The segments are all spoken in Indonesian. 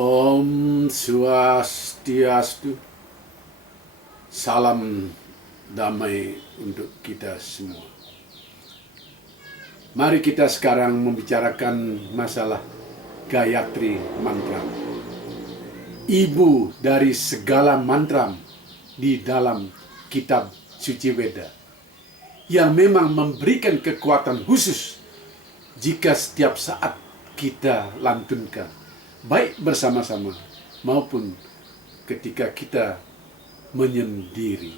Om Swastiastu. Salam damai untuk kita semua. Mari kita sekarang membicarakan masalah Gayatri Mantra, ibu dari segala mantra di dalam kitab suci Weda, yang memang memberikan kekuatan khusus jika setiap saat kita lantunkan, baik bersama-sama maupun ketika kita menyendiri.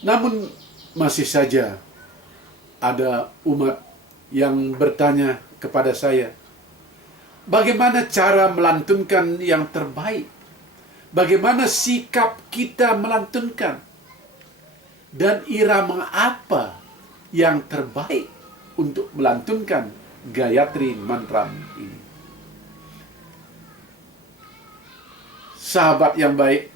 Namun masih saja ada umat yang bertanya kepada saya, bagaimana cara melantunkan yang terbaik? Bagaimana sikap kita melantunkan? Dan irama apa yang terbaik untuk melantunkan Gayatri Mantra ini? Sahabat yang baik,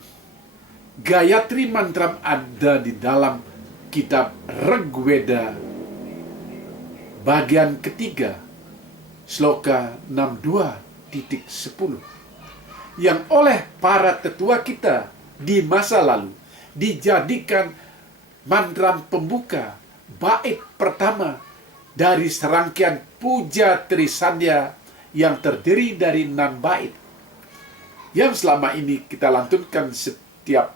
Gayatri Mantra ada di dalam kitab Rigveda bagian ketiga, sloka 62.10, yang oleh para tetua kita di masa lalu dijadikan mantra pembuka bait pertama dari serangkaian puja Trisandya yang terdiri dari 6 bait, yang selama ini kita lantunkan setiap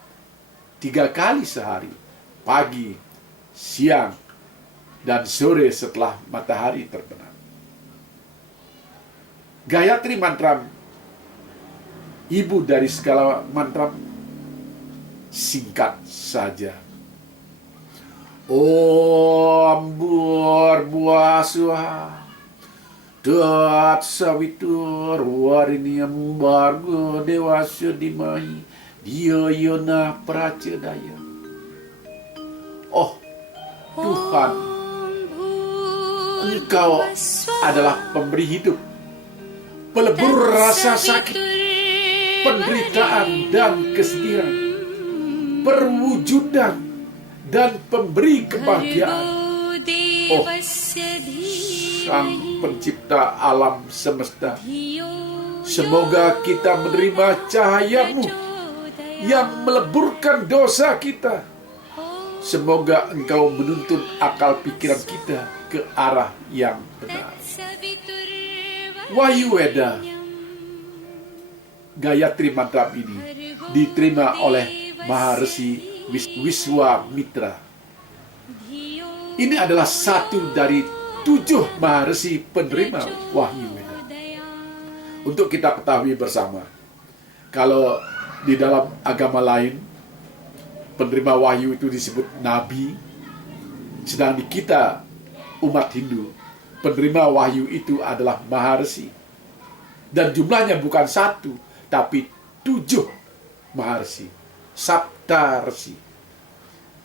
3 kali sehari, pagi, siang, dan sore setelah matahari terbenam. Gayatri Mantra, ibu dari segala mantra, singkat saja. Om Bhurbuaswah Tat Savitur Variniam Bhargo Devasya Dhimahi Dhiyo Yona Prachodaya. Oh Tuhan, Engkau adalah pemberi hidup, pelebur rasa sakit, penderitaan dan kesedihan, perwujudan dan pemberi kebahagiaan. Oh, Sang Pencipta alam semesta, semoga kita menerima cahaya-Mu yang meleburkan dosa kita. Semoga Engkau menuntun akal pikiran kita ke arah yang benar. Wahyu Weda Gayatri Mantra ini diterima oleh Maharsi Wiswamitra. Ini adalah satu dari 7 Maharsi penerima Wahyu Weda. Untuk kita ketahui bersama, kalau di dalam agama lain penerima wahyu itu disebut nabi, sedang di kita umat Hindu penerima wahyu itu adalah Maharsi, dan jumlahnya bukan 1 tapi 7 Maharsi, Saptarsi.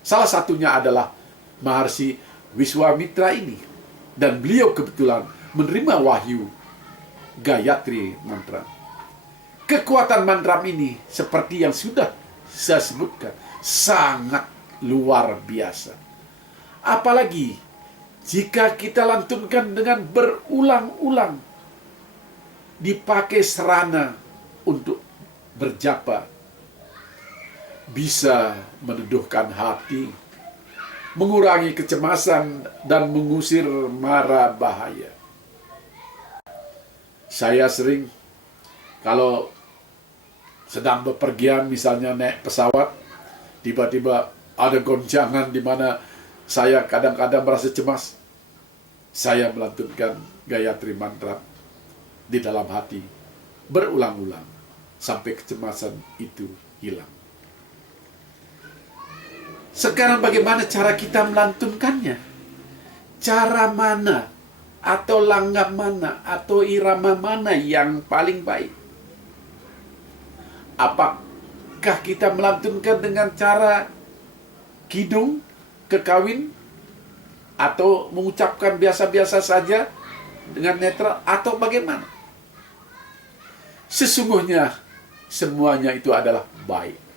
Salah satunya adalah Maharsi Wiswamitra ini, dan beliau kebetulan menerima wahyu Gayatri Mantra. Kekuatan mantra ini seperti yang sudah saya sebutkan, sangat luar biasa. Apalagi jika kita lantunkan dengan berulang-ulang, dipakai serana untuk berjapa, bisa meneduhkan hati, mengurangi kecemasan, dan mengusir mara bahaya. Saya sering, kalau sedang bepergian, misalnya naik pesawat, tiba-tiba ada goncangan di mana saya kadang-kadang merasa cemas, saya melantunkan Gayatri Mantra di dalam hati berulang-ulang sampai kecemasan itu hilang. Sekarang bagaimana cara kita melantunkannya? Cara mana atau langgam mana atau irama mana yang paling baik? Apakah kita melantunkan dengan cara kidung, kekawin, atau mengucapkan biasa-biasa saja dengan netral, atau bagaimana? Sesungguhnya semuanya itu adalah baik.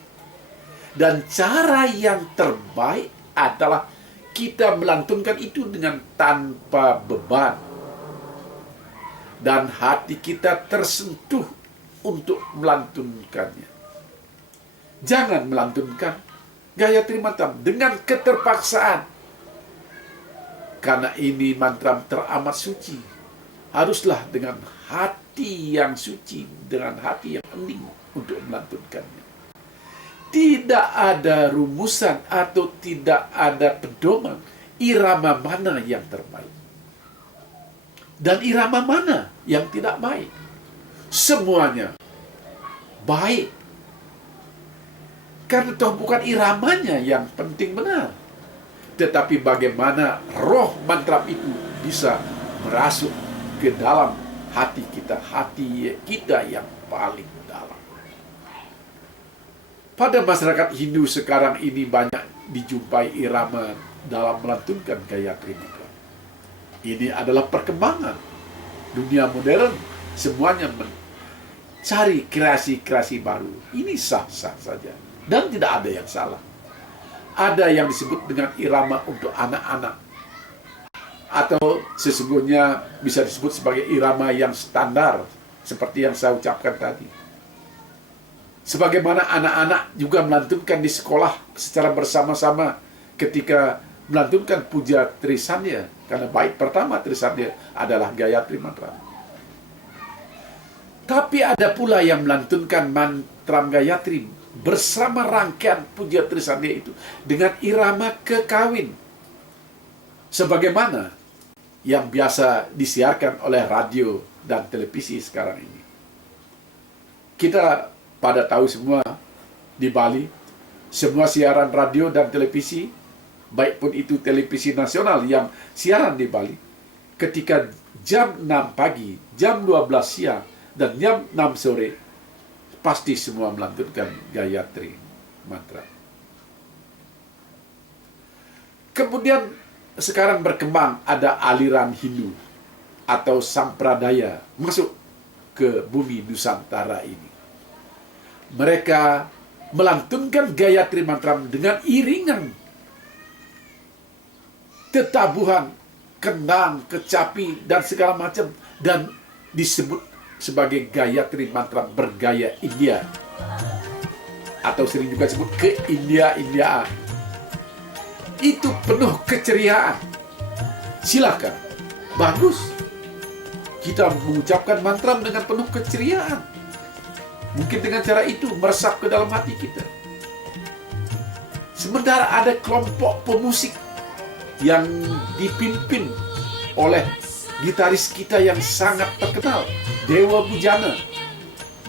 Dan cara yang terbaik adalah kita melantunkan itu dengan tanpa beban, dan hati kita tersentuh untuk melantunkannya. Jangan melantunkan Gayatri Mantram dengan keterpaksaan. Karena ini mantra teramat suci. Haruslah dengan hati yang suci, dengan hati yang hening untuk melantunkannya. Tidak ada rumusan atau tidak ada pedoman irama mana yang terbaik dan irama mana yang tidak baik. Semuanya baik. Karena toh bukan iramanya yang penting benar, tetapi bagaimana roh mantra itu bisa merasuk ke dalam hati kita yang paling dalam. Pada masyarakat Hindu sekarang ini banyak dijumpai irama dalam melantunkan Gayatri Mantra. Ini adalah perkembangan dunia modern. Semuanya mencari kreasi-kreasi baru. Ini sah-sah saja. Dan tidak ada yang salah. Ada yang disebut dengan irama untuk anak-anak. Atau sesungguhnya bisa disebut sebagai irama yang standar. Seperti yang saya ucapkan tadi. Sebagaimana anak-anak juga melantunkan di sekolah secara bersama-sama ketika melantunkan puja Trisandya. Karena bait pertama Trisandya adalah Gayatri Mantra. Tapi ada pula yang melantunkan mantra Gayatri bersama rangkaian puja Trisandya itu dengan irama kekawin. Sebagaimana yang biasa disiarkan oleh radio dan televisi sekarang ini. Kita pada tahu semua di Bali, semua siaran radio dan televisi, baik pun itu televisi nasional yang siaran di Bali, ketika jam 6 pagi, jam 12 siang, dan jam 6 sore, pasti semua melantunkan Gayatri Mantra. Kemudian sekarang berkembang ada aliran Hindu atau Sampradaya masuk ke bumi Nusantara ini. Mereka melantunkan Gayatri Mantra dengan iringan tetabuhan, kendang, kecapi, dan segala macam, dan disebut sebagai Gayatri Mantra bergaya India, atau sering juga disebut ke-India-Indiaan. Itu penuh keceriaan. Silakan, bagus. Kita mengucapkan mantra dengan penuh keceriaan. Mungkin dengan cara itu meresap ke dalam hati kita. Sementara ada kelompok pemusik yang dipimpin oleh gitaris kita yang sangat terkenal, Dewa Bujana,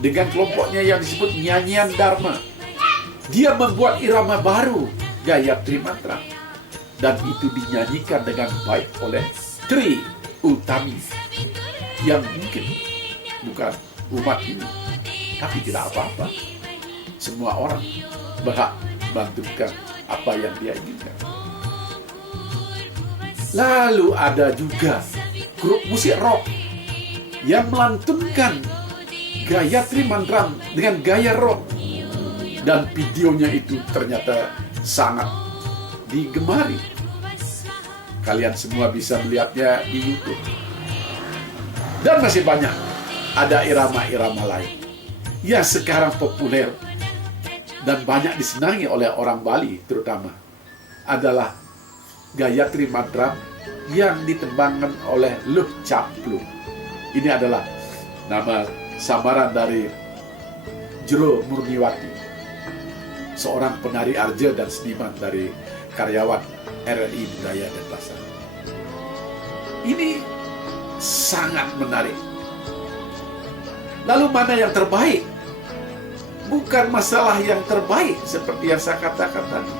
dengan kelompoknya yang disebut Nyanyian Dharma. Dia membuat irama baru, Gayatri Mantra, dan itu dinyanyikan dengan baik oleh Tri Utami, yang mungkin bukan umat ini, tapi tidak apa-apa. Semua orang berhak melantunkan apa yang dia inginkan. Lalu ada juga grup musik rock yang melantunkan Gayatri Mantra dengan gaya rock, dan videonya itu ternyata sangat digemari. Kalian semua bisa melihatnya di YouTube. Dan masih banyak ada irama-irama lain yang sekarang populer dan banyak disenangi oleh orang Bali terutama, adalah Gayatri Mantra yang ditembangkan oleh Luh Caplung. Ini adalah nama samaran dari Jero Murniwati, seorang penari arja dan seniman dari karyawan RRI Budaya dan Bahasa. Ini sangat menarik. Lalu mana yang terbaik? Bukan masalah yang terbaik seperti yang saya katakan tadi,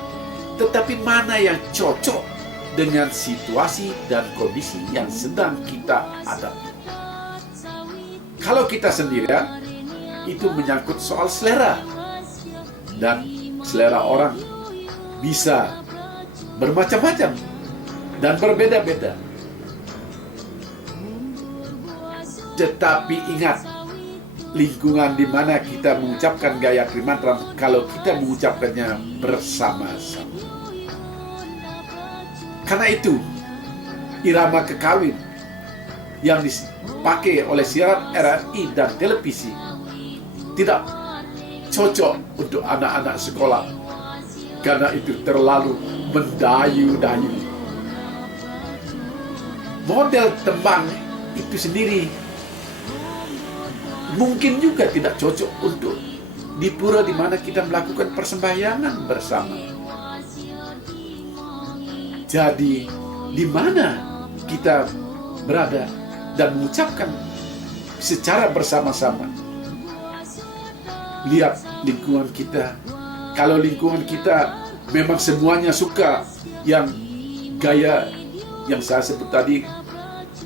tetapi mana yang cocok dengan situasi dan kondisi yang sedang kita hadapi. Kalau kita sendirian, itu menyangkut soal selera. Dan selera orang bisa bermacam-macam dan berbeda-beda. Tetapi ingat, lingkungan di mana kita mengucapkan Gayatri Mantra, kalau kita mengucapkannya bersama-sama. Karena itu, irama kekawin yang dipakai oleh siaran RRI dan televisi tidak cocok untuk anak-anak sekolah karena itu terlalu mendayu-dayu. Model tembang itu sendiri mungkin juga tidak cocok untuk di pura di mana kita melakukan persembahyangan bersama. Jadi, di mana kita berada dan mengucapkan secara bersama-sama. Lihat lingkungan kita. Kalau lingkungan kita memang semuanya suka yang gaya yang saya sebut tadi,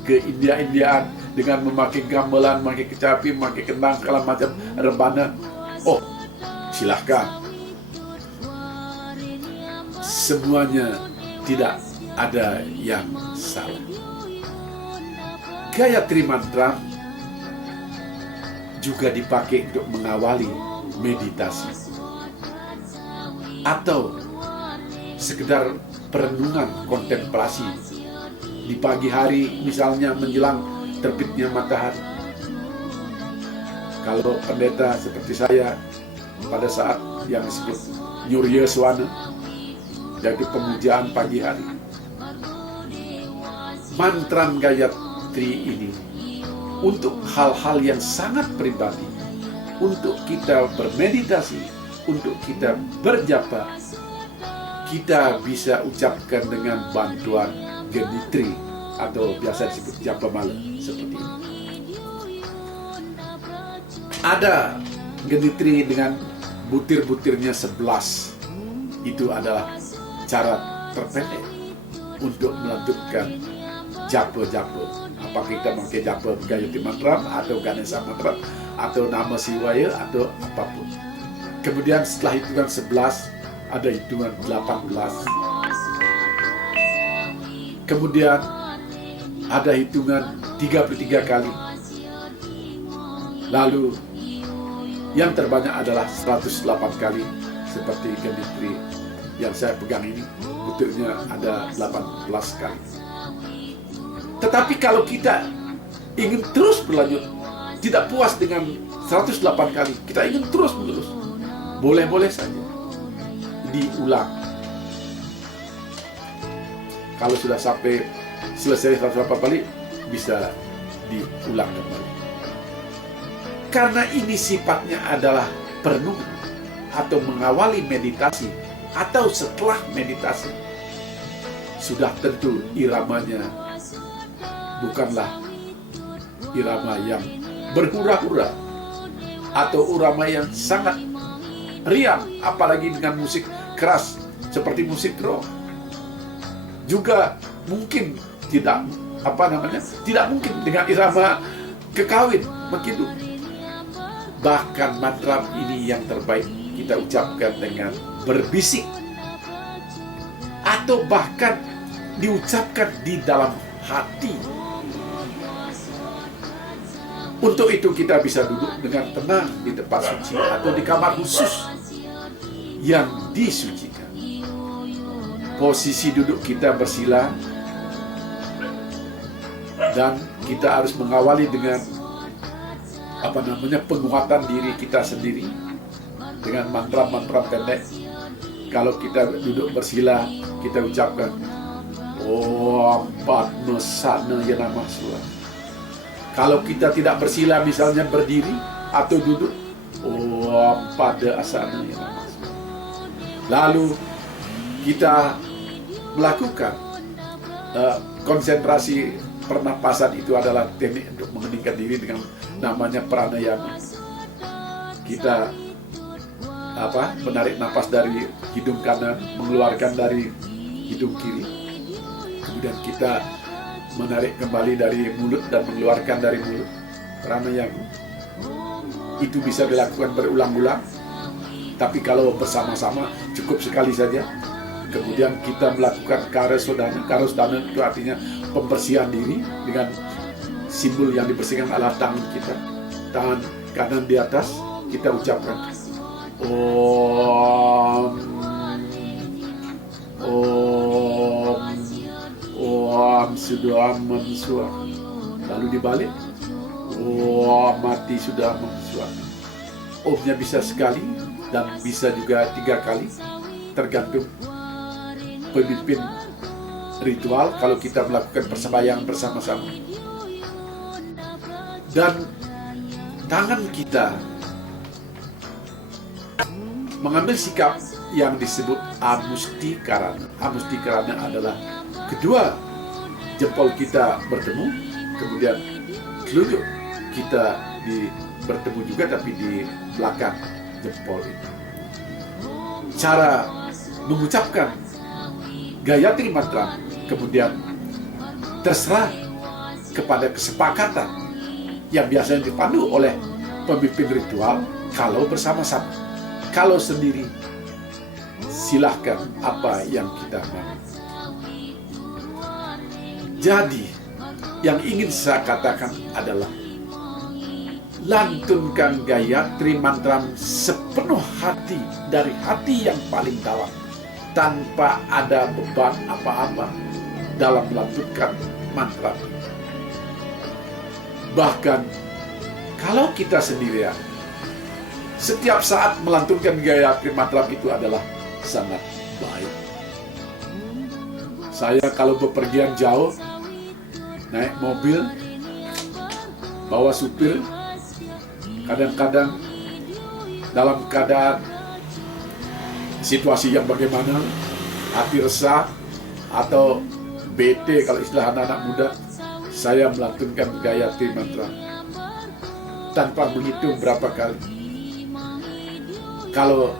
ke India-Indiaan dengan memakai gamelan, memakai kecapi, memakai kendang, segala macam rebana. Oh, silahkan. Semuanya tidak ada yang salah. Gayatri Mantra juga dipakai untuk mengawali meditasi atau sekedar perenungan kontemplasi di pagi hari, misalnya menjelang terbitnya matahari. Kalau pendeta seperti saya pada saat yang disebut Nyurya Swana, yaitu pemujaan pagi hari, mantra Gayatri ini untuk hal-hal yang sangat pribadi, untuk kita bermeditasi, untuk kita berjapa, kita bisa ucapkan dengan bantuan Genitri atau biasa disebut japa mala seperti ini. Ada Genitri dengan butir-butirnya 11. Itu adalah cara terpendek untuk melanjutkan japa-japa. Apa kita pakai japa Gayatri Mantra atau Ganesha Mantra atau nama Siwaya atau apapun. Kemudian setelah hitungan 11 ada hitungan 18. Kemudian ada hitungan 33 kali. Lalu yang terbanyak adalah 108 kali seperti Genitri yang saya pegang ini, butirnya ada 18 kali. Tetapi kalau kita ingin terus berlanjut, tidak puas dengan 108 kali, kita ingin terus menerus, boleh-boleh saja diulang. Kalau sudah sampai selesai 108 kali, bisa diulang kembali. Karena ini sifatnya adalah perenungan atau mengawali meditasi atau setelah meditasi, sudah tentu iramanya bukanlah irama yang berhura-hura atau irama yang sangat riang, apalagi dengan musik keras seperti musik rock. Juga mungkin tidak mungkin dengan irama kekawin begitu. Bahkan mantra ini yang terbaik kita ucapkan dengan berbisik atau bahkan diucapkan di dalam hati. Untuk itu kita bisa duduk dengan tenang di tempat suci atau di kamar khusus yang disucikan. Posisi duduk kita bersila dan kita harus mengawali dengan penguatan diri kita sendiri dengan mantra-mantra pendek. Kalau kita duduk bersila, kita ucapkan Om Padma Sana Yanama Sura. Kalau kita tidak bersila, misalnya berdiri atau duduk, Om Pada Asana Yanama Sura. Lalu kita melakukan konsentrasi pernapasan. Itu adalah teknik untuk mengheningkan diri dengan namanya pranayama. Kita menarik napas dari hidung kanan, mengeluarkan dari hidung kiri. Kemudian kita menarik kembali dari mulut dan mengeluarkan dari mulut. Pranayama itu bisa dilakukan berulang-ulang, tapi kalau bersama-sama cukup sekali saja. Kemudian kita melakukan karasodana. Karasodana itu artinya pembersihan diri dengan simbol yang dibersihkan adalah tangan kita. Tangan kanan di atas, kita ucapkan Om, Om, Om sudah mensuah. Lalu dibalik, Om mati sudah mensuah. Omnya bisa sekali dan bisa juga 3 kali, tergantung pemimpin ritual kalau kita melakukan persembahyaan bersama-sama. Dan tangan kita mengambil sikap yang disebut amustikarana. Amustikarana adalah kedua jempol kita bertemu, kemudian telunjuk kita bertemu juga tapi di belakang jempol itu. Cara mengucapkan Gayatri Mantra kemudian terserah kepada kesepakatan yang biasanya dipandu oleh pemimpin ritual kalau bersama-sama. Kalau sendiri, silahkan apa yang kita mau. Jadi, yang ingin saya katakan adalah lantunkan Gayatri Mantra sepenuh hati dari hati yang paling dalam, tanpa ada beban apa-apa dalam melantunkan mantra. Bahkan kalau kita sendirian, setiap saat melantunkan Gayatri Mantra itu adalah sangat baik. Saya kalau bepergian jauh, naik mobil, bawa supir, kadang-kadang dalam keadaan situasi yang bagaimana, hati resah atau bete kalau istilah anak-anak muda, saya melantunkan Gayatri Mantra tanpa menghitung berapa kali. Kalau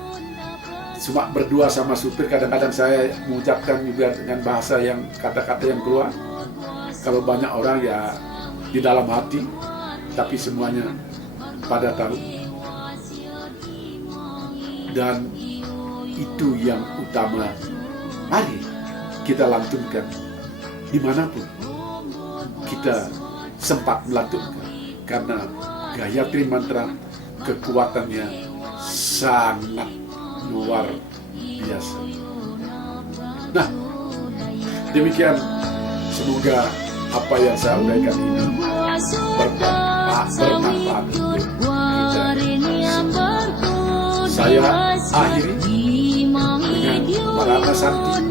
cuma berdua sama supir, kadang-kadang saya mengucapkan juga dengan bahasa yang kata-kata yang keluar. Kalau banyak orang ya di dalam hati, tapi semuanya pada tahu. Dan itu yang utama. Mari kita lantunkan dimanapun kita sempat melantunkan, karena Gayatri Mantra kekuatannya sangat luar biasa. Nah, demikian, semoga apa yang saya sampaikan ini bermanfaat untuk kita. Saya akhiri dengan Parana Santi.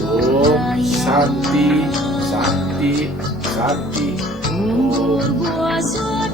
Om Santi, Santi, Santi. Om.